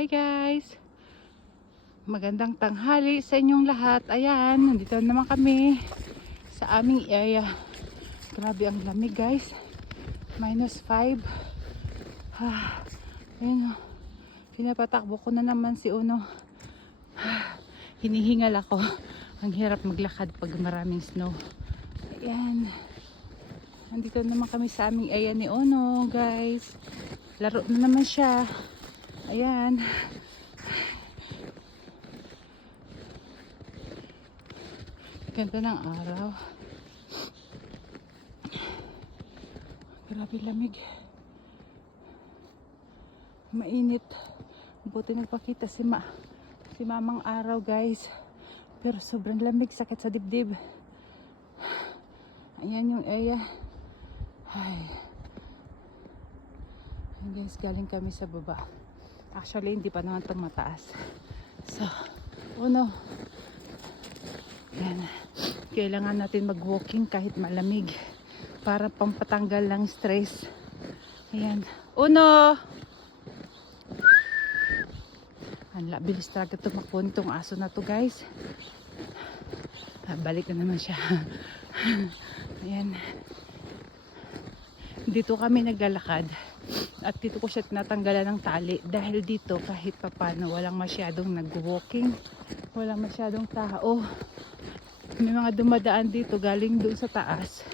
Hi guys! Magandang tanghali sa inyong lahat. Ayan, nandito naman kami sa aming area. Grabe ang lamig guys. -5. Ayun o. Pinapatakbo ko na naman si Uno. Hinihingal ako. Ang hirap maglakad pag maraming snow. Ayan. Nandito naman kami sa aming area ni Uno guys. Laro na naman siya. Ayan. Ganda ng araw. Grabe lamig. Mainit. Buti nagpakita si Mamang Araw guys. Pero sobrang lamig, sakit sa dibdib. Ayan yung area. Ay. Ayan guys, galing kami sa baba. Actually, hindi pa naman itong mataas. So, Uno. Ayan. Kailangan natin mag-walking kahit malamig. Para pampatanggal ng stress. Ayan. Uno! Anla, bilis talaga tumakbo nitong aso na to guys. Balik na naman siya. Ayan. Dito kami naglalakad. At dito ko siya tinatanggalan ng tali. Dahil dito kahit papano walang masyadong nag-walking. Walang masyadong tao. May mga dumadaan dito galing doon sa taas.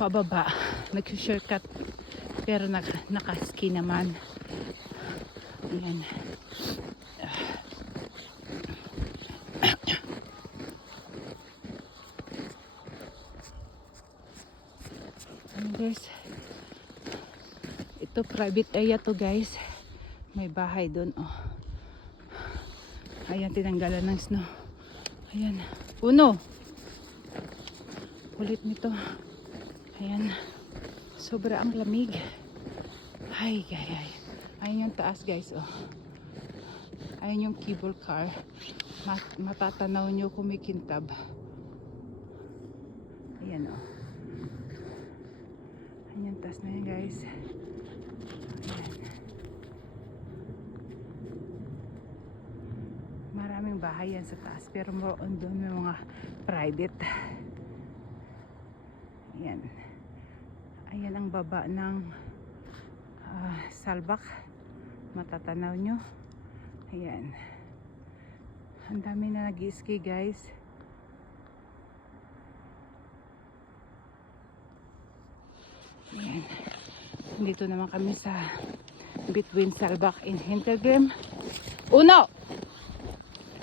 Pababa. Nag-shortcut. Pero nakaski naman. Ayan. And guys, ito private area to guys. May bahay doon oh. Ayan, tinanggalan ng snow. Ayan. Uno. Kulit nito. Ayan. Sobra ang lamig. Ay. Ayan yung taas guys oh. Ayan yung cable car. Matatanaw nyo kumikintab. Ayan oh. Ayan yung taas na yan guys. Ayan. Maraming bahay yan sa taas. Pero more on doon may mga private. Ayan. Ayan ang baba ng Salbak. Matatanaw nyo. Ayan. Ang dami na nag-ski guys. Ayan. Dito naman kami sa between Salbak and Hintergrim. Uno!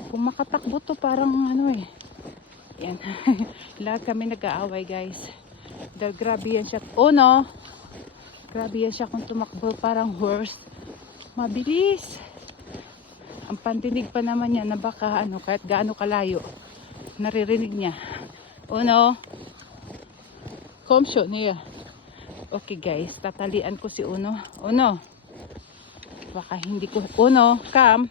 Kung makatakbo to parang ano eh. Ayan. Lahat kami nag-aaway guys. Dahil grabe yan siya. Uno! Grabe yan siya kung tumakbo parang horse. Mabilis. Ang pandinig pa naman niya na baka ano, kahit gaano kalayo. Naririnig niya. Uno. Komsyo niya. Okay guys, tatalian ko si Uno. Uno. Baka hindi ko. Uno, come.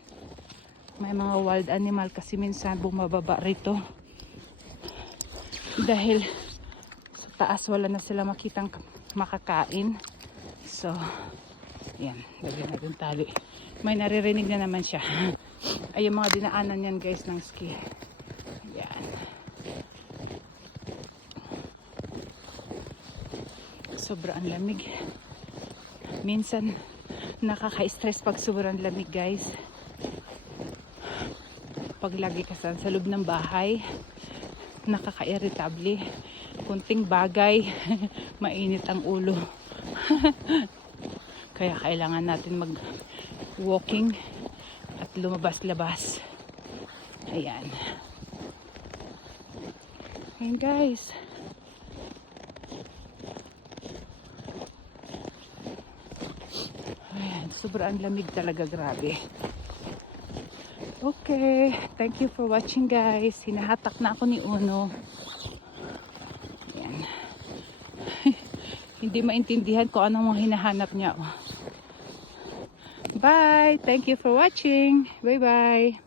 May mga wild animal kasi minsan bumababa rito. Dahil sa taas wala na sila makitang makakain. So, yan. Lagyan natin tali. May naririnig na naman siya. Ay, yung mga dinaanan yan guys ng ski. Yan. Sobrang lamig. Minsan, nakaka-stress pag sobrang lamig guys. Pag lagi ka sa loob ng bahay, nakaka-irritable. Kunting bagay, mainit ang ulo. Kaya kailangan natin mag-walking at lumabas-labas. Ayan. Ayan guys. Ayan, sobrang lamig talaga, grabe. Okay, thank you for watching guys. Hinahatak na ako ni Uno. Ayan. Hindi maintindihan ko anong mga hinahanap niya. Bye! Thank you for watching. Bye-bye!